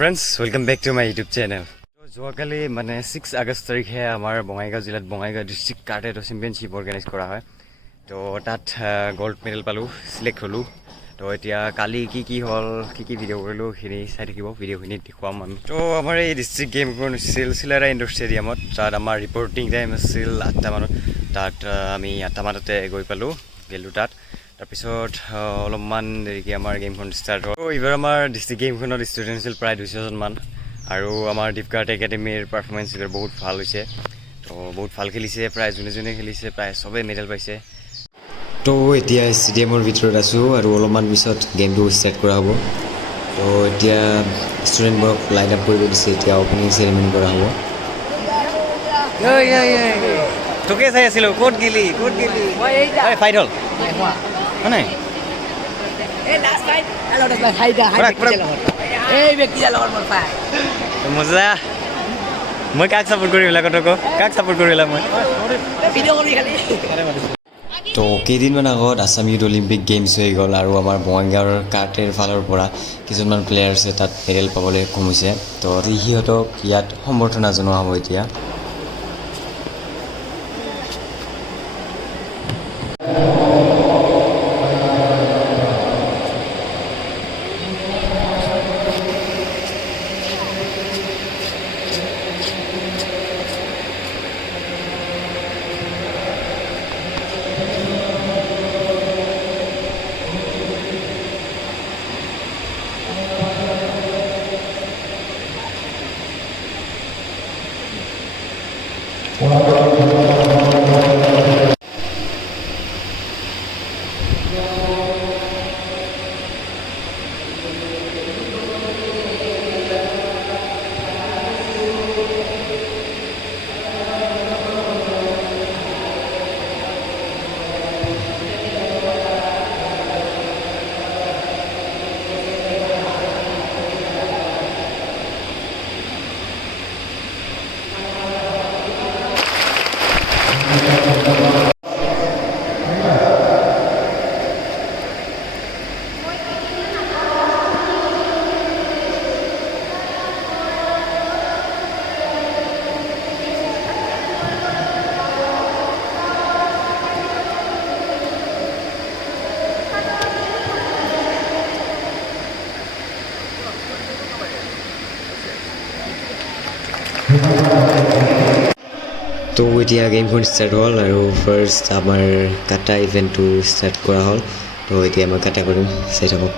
friends, welcome back to my YouTube channel. যোৱাকালি মানে 6 আগষ্ট তাৰিখে আমাৰ বঙাইগাঁও জিলাত বঙাইগাঁও ডিষ্ট্ৰিক্ট কাৰাটে ডো চেম্পিয়নশ্বিপ অৰ্গেনাইজ কৰা হয়। তো তাত গোল্ড মেডেল পালোঁ, সিলেক্ট হ'লোঁ। তো এতিয়া কালি কি হ'ল, কি ভিডিঅ' কৰিলোঁ সেইখিনি চাই থাকিব, ভিডিঅ'খিনি দেখুৱাম আমি। তো আমাৰ এই ডিষ্ট্ৰিক্ট গেমখন হৈছিল চিলাৰা ইনডোৰ ষ্টেডিয়ামত। তাত আমাৰ ৰিপৰ্টিং টাইম আছিল 8টা মানত। তাত আমি 8টা মানতে গৈ পালোঁ, গ'লোঁ তাত। তাৰপিছত অলপমান দেৰিকৈ আমাৰ গেমখন ষ্টাৰ্ট হ'ল। এইবাৰ আমাৰ ডিষ্ট্ৰিক্ট গেমখনত ষ্টুডেণ্ট আছিল প্ৰায় 200 মান। আৰু আমাৰ দীপকাৰ্ট একাডেমীৰ পাৰফৰ্মেঞ্চ এইবাৰ বহুত ভাল হৈছে। তো বহুত ভাল খেলিছে, প্ৰায় যোনে খেলিছে প্ৰায় চবেই মেডেল পাইছে। তো এতিয়া ষ্টেডিয়ামৰ ভিতৰত আছোঁ আৰু অলপমান পিছত গেমটো ষ্টাৰ্ট কৰা হ'ব। তো এতিয়া ষ্টুডেণ্টবোৰক লাইন আপ কৰিব দিছে, এতিয়া অপেনিং চেৰেমনি কৰা হ'ব। তোকে চাই আছিলোঁ, ক'ত গেলি ফাইট হ'ল নাই? মজা। মই কাক ছাপোৰ্ট কৰি পেলাই কথা কাক ছাপোৰ্ট কৰি পেলাই মই তো কেইদিনমান আগত আছাম ইউথ অলিম্পিক গেমছ হৈ গ'ল আৰু আমাৰ বঙাইগাঁৱৰ কাৰাটেৰ ফালৰ পৰা কিছুমান প্লেয়াৰ্ছে তাত মেডেল পাবলৈ সক্ষম হৈছে। তো সিহঁতক ইয়াত সম্বৰ্ধনা জনোৱা হ'ব এতিয়া। তো এতিয়া গেমখন ষ্টাৰ্ট হ'ল আৰু ফাৰ্ষ্ট আমাৰ কাটা ইভেণ্টটো ষ্টাৰ্ট কৰা হ'ল। তো এতিয়া মই কাটা কৰিম, চাই থাকক।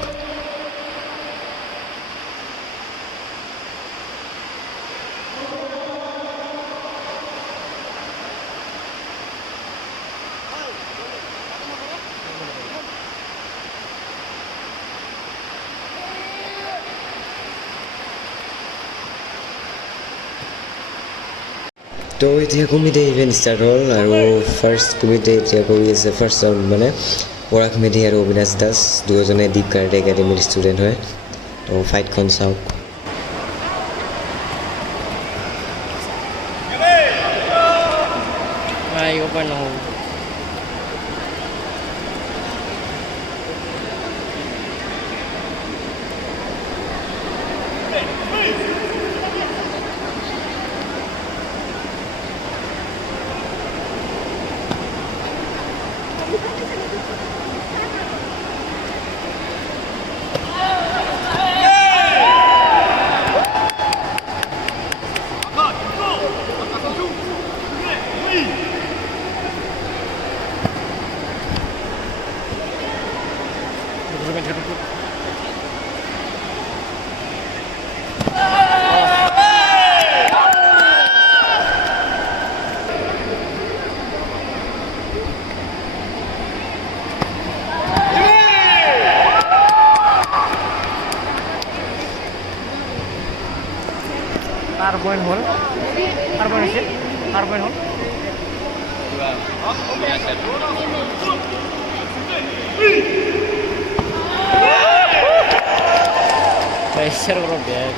তো এতিয়া কমিটি ইভেণ্ট ষ্টাৰ্ট হ'ল আৰু ফাৰ্ষ্ট কমিটি এতিয়া কৰি আছে ফাৰ্ষ্ট ৰাউণ্ড মানে পৰাগ মেধি আৰু অবিনাশ দাস, দুয়োজনে দীপকাৰ্ট একাডেমীৰ ষ্টুডেণ্ট হয়। তো ফাইটখন চাওক। আর পয়েন্ট হল আর পয়েন্ট হচ্ছে আর পয়েন্ট হল প্রেসার বড় ব্যাগ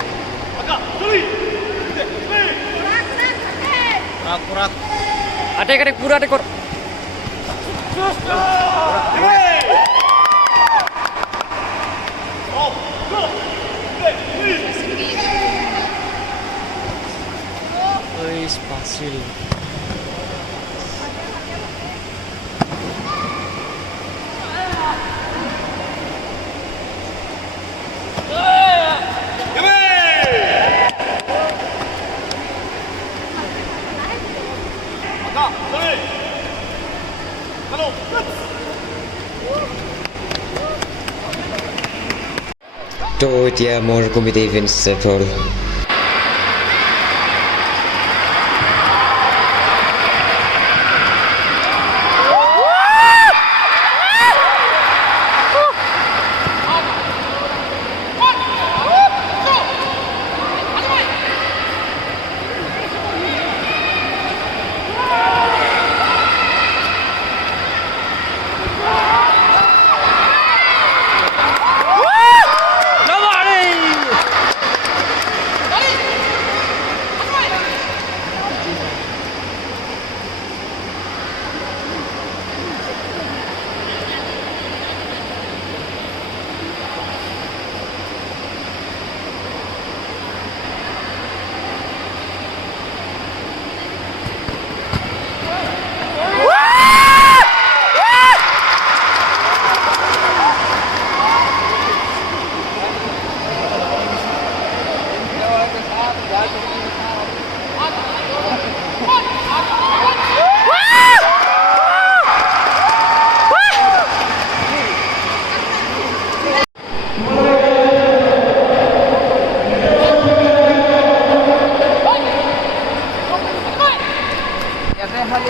পুরা আটে কাটে পুরা আটে কর আছিল তো এতিয়া মোৰ কমিটি ইভেন্ট ষ্টাৰ্ট হ'ল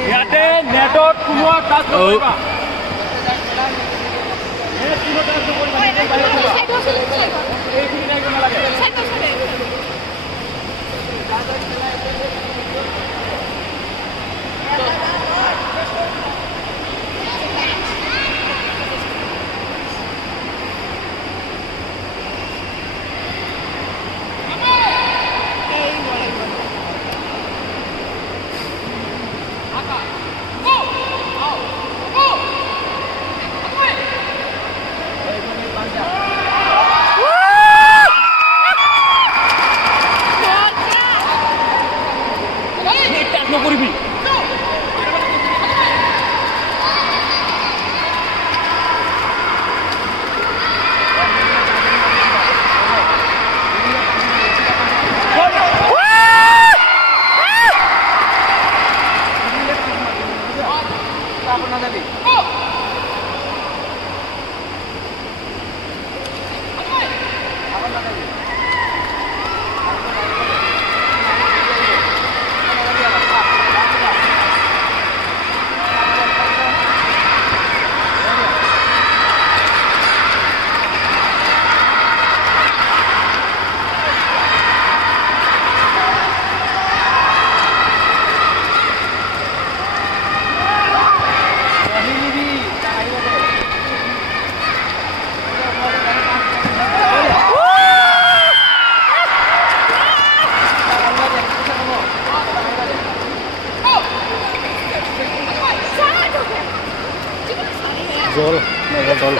ইয়াতে নেটত কোনোৱা টাচ নকৰিবা এইখিনি নাই নালাগে নকৰিবি জল জল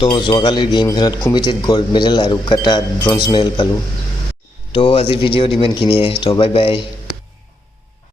তো যোৱাকালিৰ গেমখনত কমিটিত গোল্ড মেডেল আৰু কাটাত ব্ৰঞ্জ মেডেল পালোঁ তো আজিৰ ভিডিঅ'ত ইমানখিনিয়ে তো বাই বাই